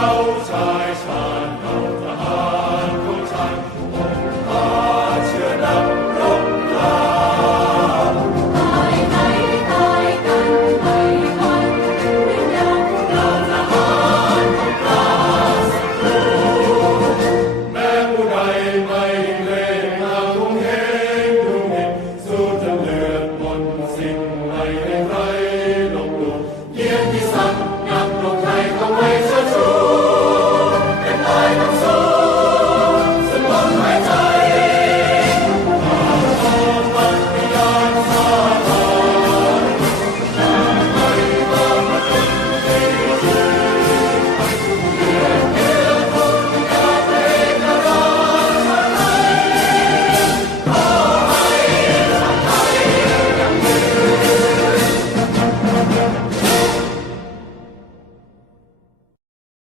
goes on.